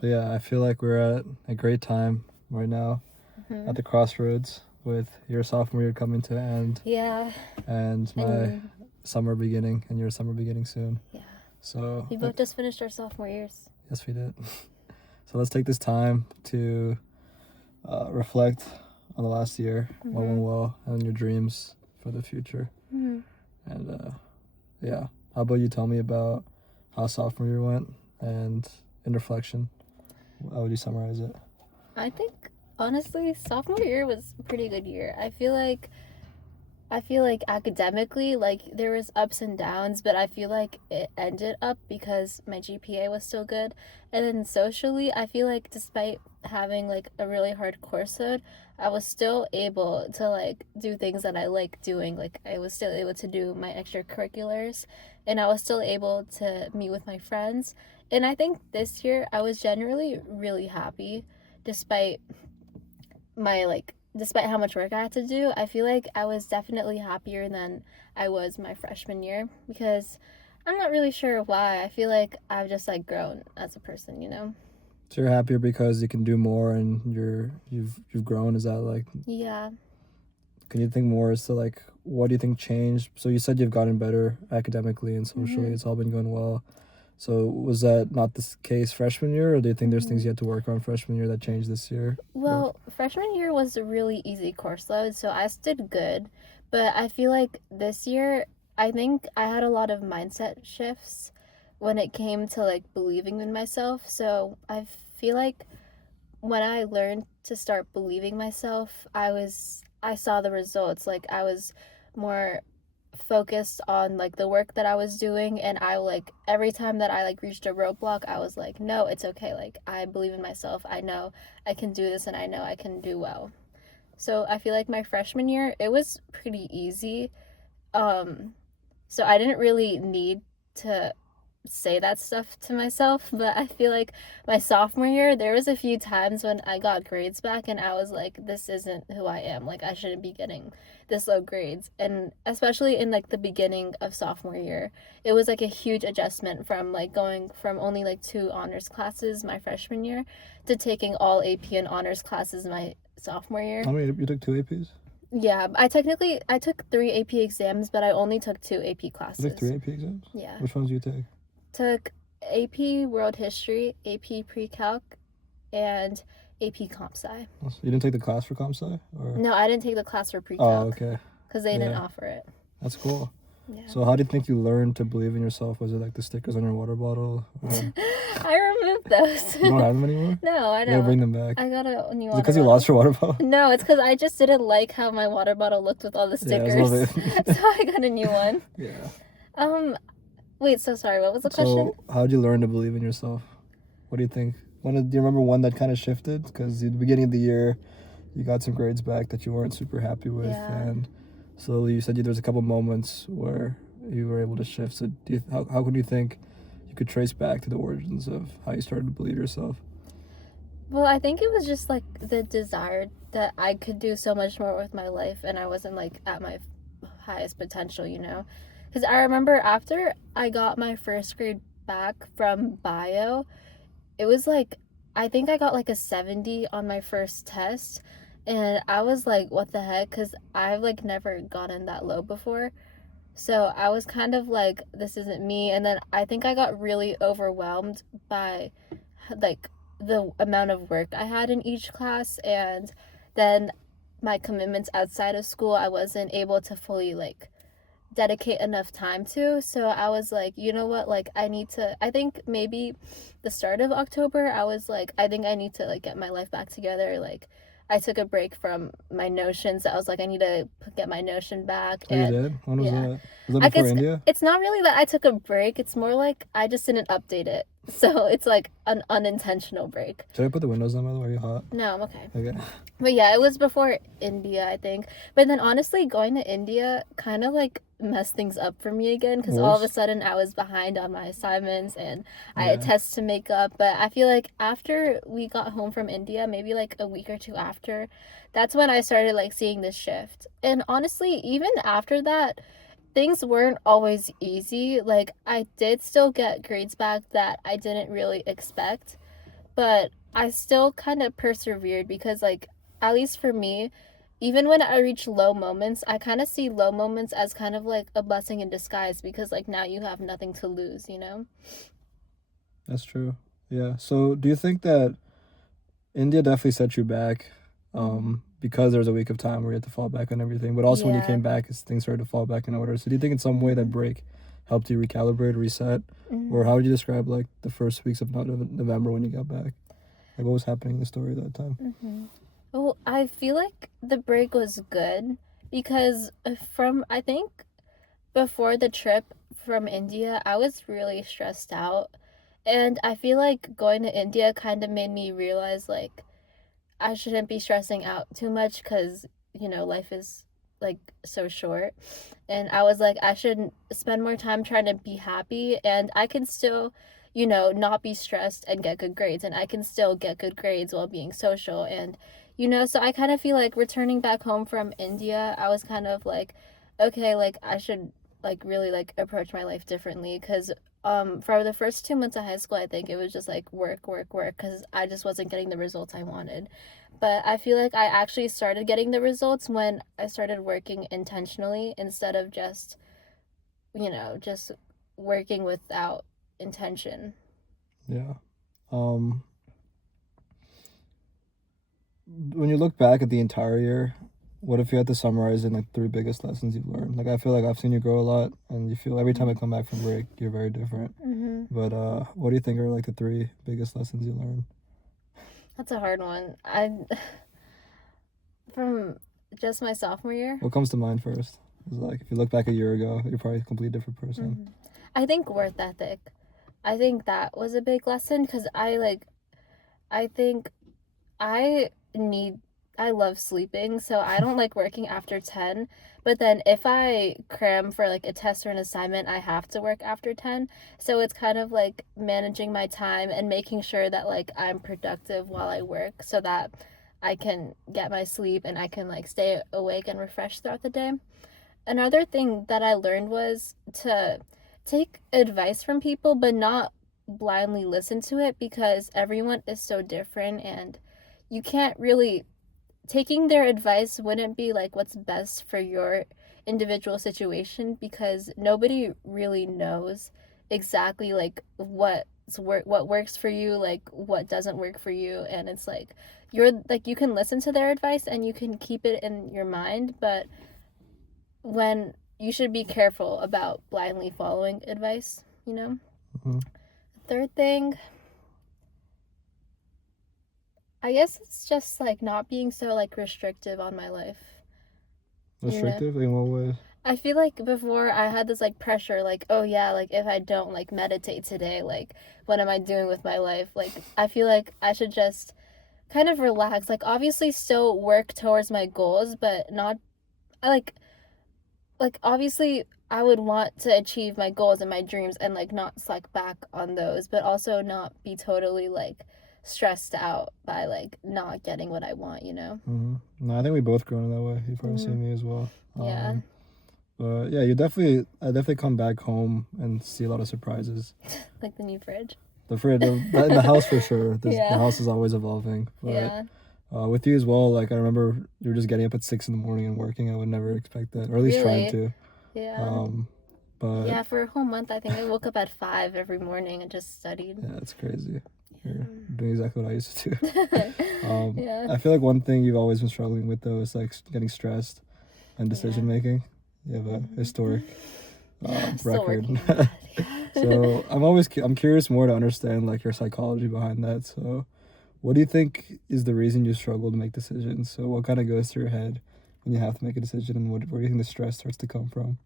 But yeah, I feel like we're at a great time right now at the crossroads with your sophomore year coming to end. Yeah. And my summer beginning and your summer beginning soon. Yeah. So we both just finished our sophomore years. Yes, we did. So let's take this time to reflect on the last year, what went well, and your dreams for the future. And yeah, how about you tell me about how sophomore year went, and in reflection, how would you summarize it? I think, honestly, sophomore year was a pretty good year. I feel like academically, like, there was ups and downs, but I feel like it ended up because my GPA was still good. And then socially, I feel like despite having like a really hard course load, I was still able to like do things that I like doing. Like, I was still able to do my extracurriculars, and I was still able to meet with my friends. And I think this year I was generally really happy despite despite how much work I had to do. I feel like I was definitely happier than I was my freshman year, because I'm not really sure why. I feel like I've just like grown as a person, you know? So you're happier because you can do more and you've grown. Is that like? Yeah. Can you think more as to like what do you think changed? So you said you've gotten better academically and socially. It's all been going well. So was that not the case freshman year, or do you think there's things you had to work on freshman year that changed this year? Well, freshman year was a really easy course load, so I did good. But I feel like this year, I think I had a lot of mindset shifts when it came to like believing in myself. So I feel like when I learned to start believing myself, I saw the results. Like, I was more focused on like the work that I was doing, and I like every time that I like reached a roadblock, I was like, no, it's okay. Like, I believe in myself. I know I can do this, and I know I can do well. So I feel like my freshman year, it was pretty easy. So I didn't really need to say that stuff to myself, but I feel like my sophomore year, there was a few times when I got grades back and I was like, this isn't who I am. Like, I shouldn't be getting this low grades. And especially in like the beginning of sophomore year, it was like a huge adjustment from like going from only like 2 honors classes my freshman year to taking all AP and honors classes my sophomore year. I mean, you took 2 APs? Yeah, I took 3 AP exams, but I only took 2 AP classes. You took 3 AP exams? Yeah. Which ones did you take? Took AP World History, AP Pre-Calc, and AP Comp Sci. You didn't take the class for Comp Sci? Or? No, I didn't take the class for Pre-Calc. Oh, okay. Because they didn't offer it. That's cool. Yeah. So how do you think you learned to believe in yourself? Was it like the stickers on your water bottle? I removed those. You don't have them anymore? No, I don't. You gotta bring them back. I got a new water bottle. Is it because you lost your water bottle? No, it's because I just didn't like how my water bottle looked with all the stickers. Yeah, I love it. So I got a new one. Yeah. Wait, so sorry, what was the question? So how did you learn to believe in yourself? What do you think? Do you remember one that kind of shifted? Because at the beginning of the year, you got some grades back that you weren't super happy with, and slowly you said there's a couple moments where you were able to shift. So how can you think you could trace back to the origins of how you started to believe yourself? Well, I think it was just like the desire that I could do so much more with my life, and I wasn't like at my highest potential, you know? Because I remember after I got my first grade back from bio, it was like, I think I got like a 70 on my first test, and I was like, what the heck? Because I've like never gotten that low before. So I was kind of like, this isn't me. And then I think I got really overwhelmed by like the amount of work I had in each class, and then my commitments outside of school, I wasn't able to fully like dedicate enough time to. So I was like, you know what, like, I think maybe the start of October, I was like, I think I need to like get my life back together. Like, I took a break from my Notion, so I was like, I need to get my Notion back. Oh, you did? When was that? Was that before India? It's not really that I took a break. It's more like I just didn't update it. So it's like an unintentional break. Should I put the windows on, by the way? Are you hot? No, I'm okay. Okay. But yeah, it was before India, I think. But then honestly, going to India kind of like messed things up for me again, because all of a sudden I was behind on my assignments and I had tests to make up. But I feel like after we got home from India, maybe like a week or two after, that's when I started like seeing this shift. And honestly, even after that, things weren't always easy. Like, I did still get grades back that I didn't really expect. but I still kind of persevered because, like, at least for me, even when I reach low moments, I kind of see low moments as kind of like a blessing in disguise because, like, now you have nothing to lose, you know? That's true. Yeah. So do you think that India definitely set you back because there was a week of time where you had to fall back on everything, but also when you came back, things started to fall back in order. So do you think in some way that break helped you recalibrate, reset? Or how would you describe like the first weeks of November when you got back? Like what was happening in the story that time? Well, I feel like the break was good because I think before the trip from India, I was really stressed out. And I feel like going to India kind of made me realize, like, I shouldn't be stressing out too much because, you know, life is, like, so short. And I was like, I should spend more time trying to be happy, and I can still, you know, not be stressed and get good grades, and I can still get good grades while being social. And, you know, so I kind of feel like returning back home from India, I was kind of like, okay, like, I should, like, really, like, approach my life differently because for the first 2 months of high school, I think it was just like work, work, work because I just wasn't getting the results I wanted. But I feel like I actually started getting the results when I started working intentionally instead of just, you know, just working without intention. Yeah. Um, when you look back at the entire year, what if you had to summarize in like 3 biggest lessons you've learned? Like I feel like I've seen you grow a lot, and you feel every time I come back from break, you're very different. But what do you think are like the 3 biggest lessons you learned? That's a hard one. I from just my sophomore year. What comes to mind first? Is like if you look back a year ago, you're probably a completely different person. I think worth ethic. I think that was a big lesson because I think I need I love sleeping, so I don't like working after 10. But then if I cram for like a test or an assignment, I have to work after 10. So it's kind of like managing my time and making sure that like I'm productive while I work so that I can get my sleep and I can like stay awake and refreshed throughout the day. Another thing that I learned was to take advice from people but not blindly listen to it because everyone is so different and you can't really taking their advice wouldn't be like what's best for your individual situation because nobody really knows exactly like what works for you, like what doesn't work for you, and it's like you're like you can listen to their advice and you can keep it in your mind, but when you should be careful about blindly following advice, you know? Third thing, I guess it's just like not being so like restrictive on my life. Restrictive in what ways? I feel like before I had this like pressure, like, oh yeah, like if I don't like meditate today, like what am I doing with my life? Like I feel like I should just kind of relax. Like obviously still work towards my goals, but not I like obviously I would want to achieve my goals and my dreams and like not slack back on those, but also not be totally like stressed out by like not getting what I want, you know? No, I think we both grown that way. You've probably seen me as well. Yeah. But yeah, I definitely come back home and see a lot of surprises. Like the new fridge. The fridge, in the house for sure. The house is always evolving. But with you as well, like I remember you were just getting up at 6 in the morning and working. I would never expect that, or at least trying to. Yeah. But yeah, for a whole month, I think I woke up at 5 every morning and just studied. Yeah, that's crazy. You're doing exactly what I used to do. I feel like one thing you've always been struggling with though is like getting stressed and decision making. You have a historic record. So I'm curious more to understand like your psychology behind that. So what do you think is the reason you struggle to make decisions? So what kind of goes through your head when you have to make a decision, and where do you think the stress starts to come from?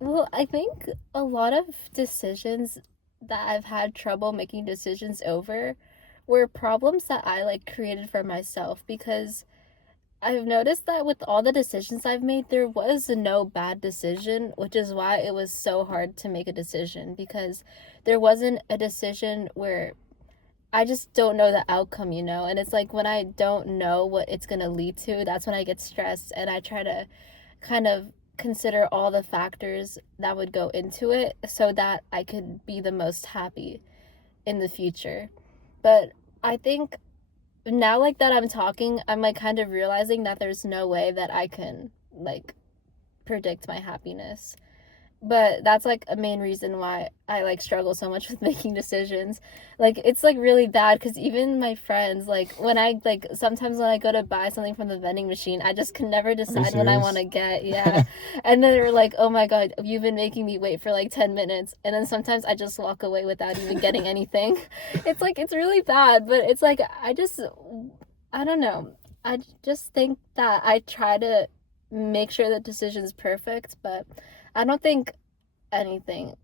Well, I think a lot of decisions that I've had trouble making decisions over were problems that I like created for myself because I've noticed that with all the decisions I've made, there was no bad decision, which is why it was so hard to make a decision because there wasn't a decision where I just don't know the outcome, you know? And it's like when I don't know what it's going to lead to, that's when I get stressed and I try to kind of consider all the factors that would go into it so that I could be the most happy in the future. But I think now, like, that I'm talking, I'm, like, kind of realizing that there's no way that I can, like, predict my happiness. But that's, like, a main reason why I, like, struggle so much with making decisions. Like, it's, like, really bad because even my friends, like, when I, like, sometimes when I go to buy something from the vending machine, I just can never decide what I want to get. Yeah. And then they're like, oh my God, you've been making me wait for, like, 10 minutes. And then sometimes I just walk away without even getting anything. It's, like, it's really bad. But it's, like, I don't know. I just think that I try to make sure the decision's perfect, but I don't think anything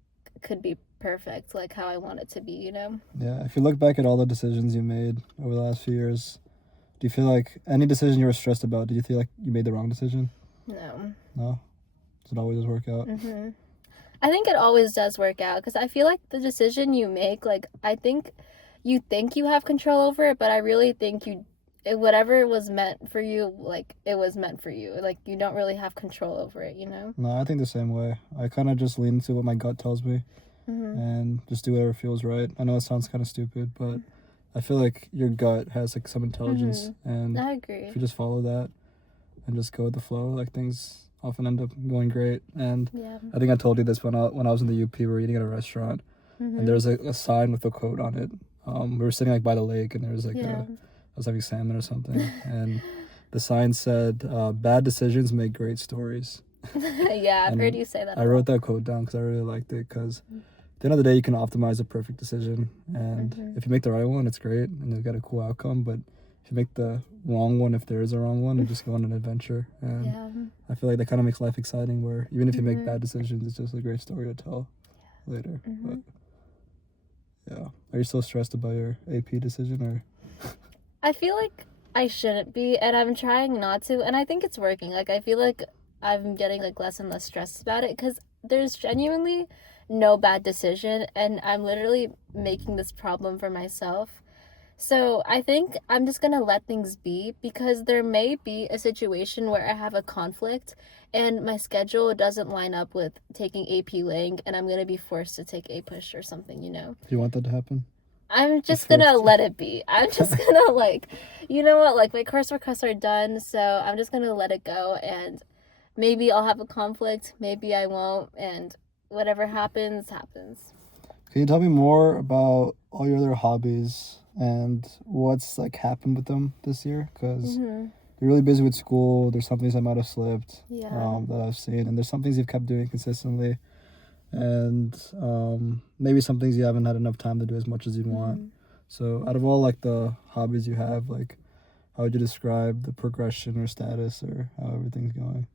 could be perfect like how I want it to be, you know? Yeah, if you look back at all the decisions you made over the last few years, do you feel like any decision you were stressed about, did you feel like you made the wrong decision? No. No? Does it always just work out? Mm-hmm. I think it always does work out because I feel like the decision you make, like, I think you have control over it, but I really think whatever was meant for you, like, it was meant for you. Like, you don't really have control over it, you know? No, I think the same way. I kind of just lean to what my gut tells me and just do whatever feels right. I know it sounds kind of stupid, but I feel like your gut has, like, some intelligence. And I agree. if you just follow that and just go with the flow, like, things often end up going great. And I think I told you this when I was in the UP. We were eating at a restaurant, and there was a sign with a quote on it. We were sitting, like, by the lake, and there was, like, I was having salmon or something, and the sign said, bad decisions make great stories. Yeah, I've heard you say that. I wrote that quote down because I really liked it, because at the end of the day, you can optimize a perfect decision, and if you make the right one, it's great, and you'll get a cool outcome. But if you make the wrong one, if there is a wrong one, you just go on an adventure. And I feel like that kind of makes life exciting, where even if you make bad decisions, it's just a great story to tell later. But yeah, are you still stressed about your AP decision, or? I feel like I shouldn't be, and I'm trying not to, and I think it's working. Like, I feel like I'm getting, like, less and less stressed about it because there's genuinely no bad decision, and I'm literally making this problem for myself. So I think I'm just gonna let things be because there may be a situation where I have a conflict and my schedule doesn't line up with taking AP Lang, and I'm gonna be forced to take A Push or something, you know? Do you want that to happen? I'm just gonna let it be. I'm just gonna, like, you know what, like, my course requests are done, so I'm just gonna let it go, and maybe I'll have a conflict, maybe I won't, and whatever happens, happens. Can you tell me more about all your other hobbies and what's, like, happened with them this year? Because you're really busy with school. There's some things that might have slipped that I've seen, and there's some things you've kept doing consistently, and maybe some things you haven't had enough time to do as much as you'd want. So out of all, like, the hobbies you have, like, how would you describe the progression or status or how everything's going?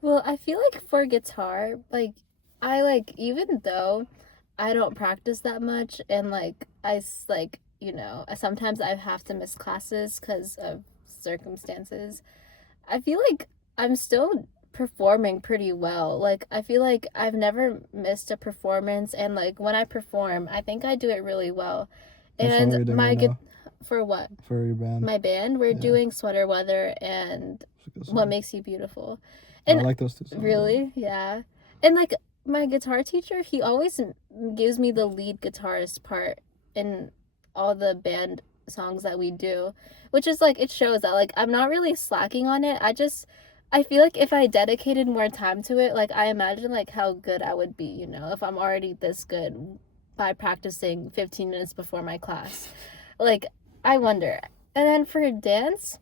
Well, I feel like for guitar, like, even though I don't practice that much, and, like, you know, sometimes I have to miss classes because of circumstances, I feel like I'm still performing pretty well. Like, I feel like I've never missed a performance, and, like, when I perform, I think I do it really well. And for what? For your band. My band, we're doing Sweater Weather and What Makes You Beautiful. And I like those two songs. Really? Yeah. And, like, my guitar teacher, he always gives me the lead guitarist part in all the band songs that we do, which is, like, it shows that, like, I'm not really slacking on it. I feel like if I dedicated more time to it, like, I imagine, like, how good I would be, you know, if I'm already this good by practicing 15 minutes before my class. Like, I wonder. And then for dance,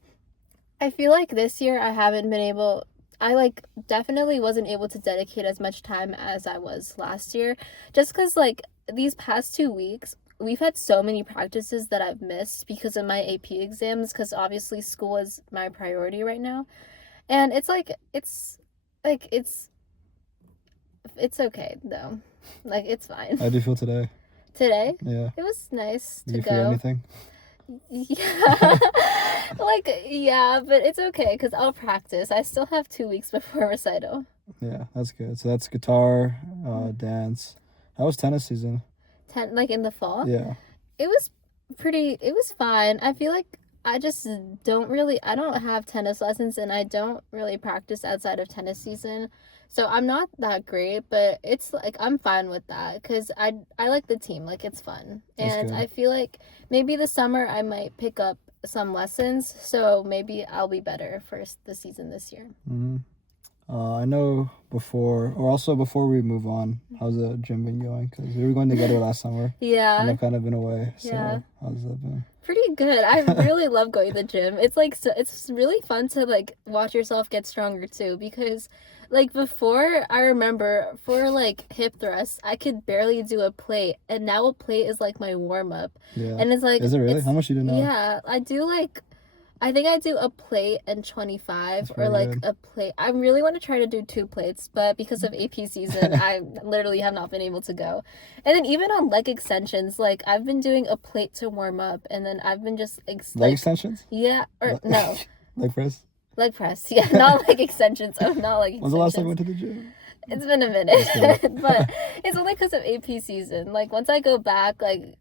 I feel like this year I haven't been able, I, like, definitely wasn't able to dedicate as much time as I was last year, just because, like, these past 2 weeks, we've had so many practices that I've missed because of my AP exams, because obviously school is my priority right now. And it's okay, though. Like, it's fine. How do you feel today? Today? Yeah. It was nice to go. Did you feel anything? Yeah. Like, yeah, but it's okay because I'll practice. I still have 2 weeks before recital. Yeah, that's good. So that's guitar, dance. How was tennis season? Like, in the fall? Yeah. It was fine. I feel like I just I don't have tennis lessons and I don't really practice outside of tennis season. So I'm not that great, but it's like I'm fine with that because I like the team, like it's fun. That's And good. I feel like maybe this summer I might pick up some lessons, so maybe I'll be better for the season this year. Mm-hmm. I know before we move on, how's the gym been going? Because we were going together last summer. Yeah. And I've kind of been away. So Yeah. how's that been? Pretty good. I really love going to the gym. It's like it's really fun to like watch yourself get stronger too because like before I remember for like hip thrusts I could barely do a plate and now a plate is like my warm up. Yeah. And it's like is it really? How much do you do now? Yeah, I do like I think I do a plate and 25 or like good. a plate. I really want to try to do 2 plates, but because of AP season, I literally have not been able to go. And then even on leg extensions, like I've been doing a plate to warm up and then I've been just leg extensions? Yeah, or no. Leg press? Leg press. Yeah, not leg extensions. Oh, not leg extensions. When's the last time you went to the gym? It's been a minute. But it's only because of AP season. Like once I go back, I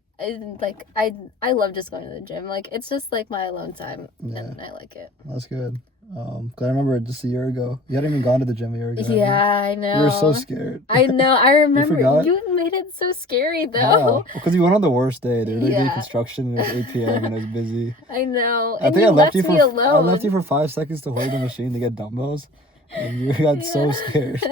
love just going to the gym. Like it's just like my alone time, and I like it. That's good. 'Cause I remember just a year ago, you hadn't even gone to the gym a year ago. Yeah, I know. You were so scared. I know. I remember. You You made it so scary though. Because you went on the worst day. They were doing construction and it was 8 p.m. and it was busy. I know. I And think you I left you me alone. I left you for 5 seconds to hold the machine to get dumbbells, and you got so scared.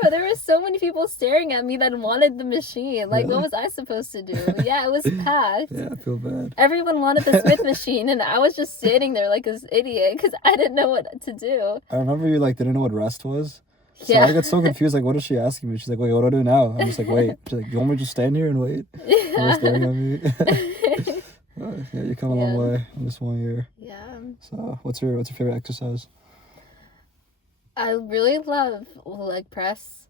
Bro, there were so many people staring at me that wanted the machine. Like, Really? what was I supposed to do? Yeah, it was packed. Yeah, I feel bad. Everyone wanted the Smith machine, and I was just standing there like this idiot because I didn't know what to do. I remember you didn't know what rest was. So Yeah. I got so confused. Like, what is she asking me? She's like, wait, what do I do now? I'm just like, wait. She's like, you want me to just stand here and wait? Yeah. You're staring at me. Yeah, you come a long way in this 1 year. Yeah. So, what's your favorite exercise? I really love leg press.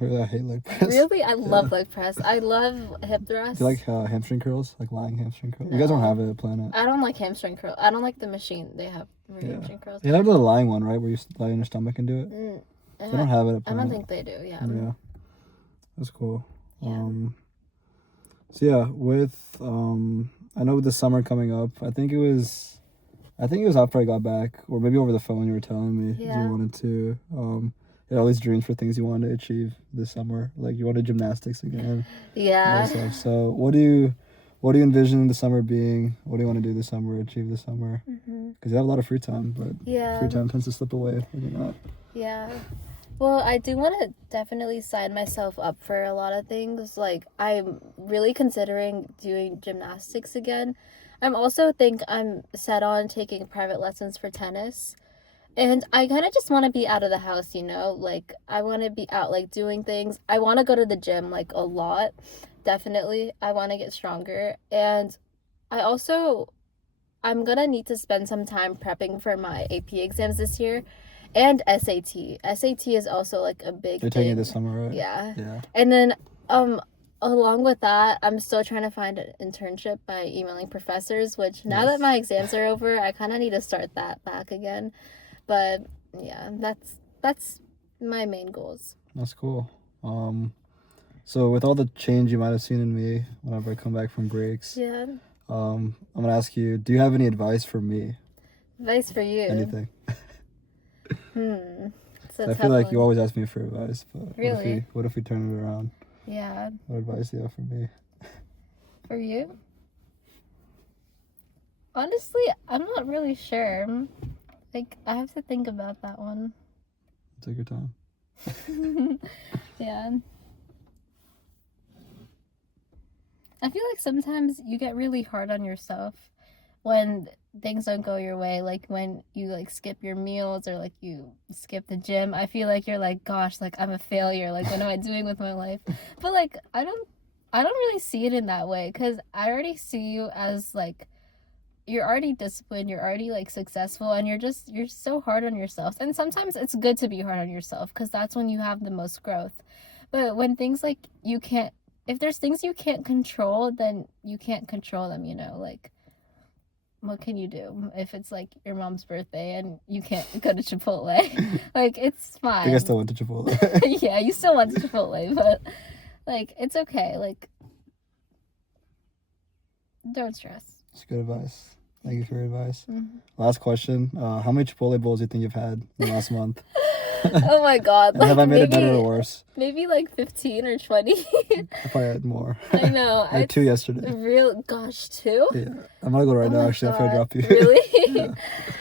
Really, I hate leg press. Really? I love leg press. I love hip thrust. Do you like hamstring curls? Like lying hamstring curls? No. You guys don't have it at Planet. I don't like hamstring curl. I don't like the machine they have for hamstring curls. You have the lying one, right? Where you lie on your stomach and do it? They don't have it at Planet. I don't think they do, yeah. Yeah. That's cool. Yeah. So yeah, with I know with the summer coming up, I think it was after I got back, or maybe over the phone you were telling me you wanted to you had all these dreams for things you wanted to achieve this summer. Like you wanted gymnastics again. Yeah. So what do you envision the summer being? What do you want to do this summer, achieve this summer? Because you have a lot of free time, but free time tends to slip away when you're not. Yeah. Well, I do want to definitely sign myself up for a lot of things. Like, I'm really considering doing gymnastics again. I'm also think I'm set on taking private lessons for tennis. And I kind of just want to be out of the house, you know? Like, I want to be out, like, doing things. I want to go to the gym, like, a lot. Definitely. I want to get stronger. And I'm going to need to spend some time prepping for my AP exams this year. And SAT. SAT is also, like, a big You're taking it this summer, right? Yeah. Yeah. And then, along with that, I'm still trying to find an internship by emailing professors, which now that my exams are over, I kind of need to start that back again. But yeah, that's my main goals. That's cool. So with all the change you might have seen in me whenever I come back from breaks, I'm gonna ask you, do you have any advice for me? Advice for you? Anything? I feel like you always ask me for advice, but really? What if we turn it around? Yeah. What advice do you have for me? For you? Honestly, I'm not really sure. Like, I have to think about that one. Take your time. Yeah. I feel like sometimes you get really hard on yourself when things don't go your way, like when you like skip your meals or like you skip the gym. I feel like you're like, gosh, like I'm a failure, like what am I doing with my life? But like I don't really see it in that way, because I already see you as like you're already disciplined, you're already like successful, and you're so hard on yourself. And sometimes it's good to be hard on yourself because that's when you have the most growth. But when things like if there's things you can't control, then you can't control them, you know, like what can you do if it's like your mom's birthday and you can't go to Chipotle? Like, it's fine. I think I still went to Chipotle. Yeah, you still went to Chipotle, but like it's okay. Like, don't stress. It's good advice. Thank you for your advice. Mm-hmm. Last question. How many Chipotle bowls do you think you've had in the last month? Oh my god. And have I made it better or worse? Maybe like 15 or 20. I probably had more. I know. I had 2 yesterday. Gosh, 2? Yeah. I'm gonna go right now, actually, after I drop you. Really? Yeah.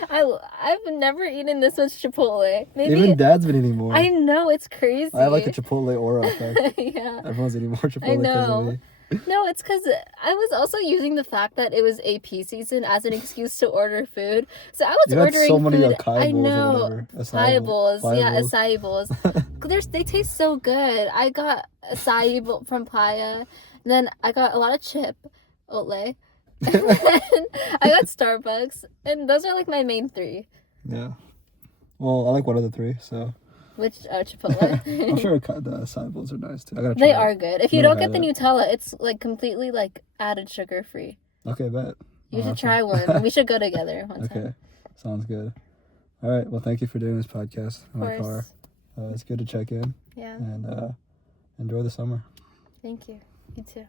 I've never eaten this much Chipotle. Maybe Even Dad's been eating more. I know, it's crazy. I have like the Chipotle aura effect. Yeah. Everyone's eating more Chipotle because of me. No, it's because I was also using the fact that it was AP season as an excuse to order food. So I was ordering so many food. acai bowls or whatever. Acai bowls. Yeah, acai bowls. They taste so good. I got acai bowl from Playa. And then I got a lot of Chipotle. And then I got Starbucks. And those are like my main 3. Yeah. Well, I like one of the 3, so. Which Chipotle? I'm sure the acai bowls are nice too. I gotta try They it. are good. If you don't get the Nutella, it's like completely like added sugar free. Okay, bet. You should try one. We should go together one time. Okay, sounds good. All right. Well, thank you for doing this podcast in my car. It's good to check in. Yeah. And enjoy the summer. Thank you. You too.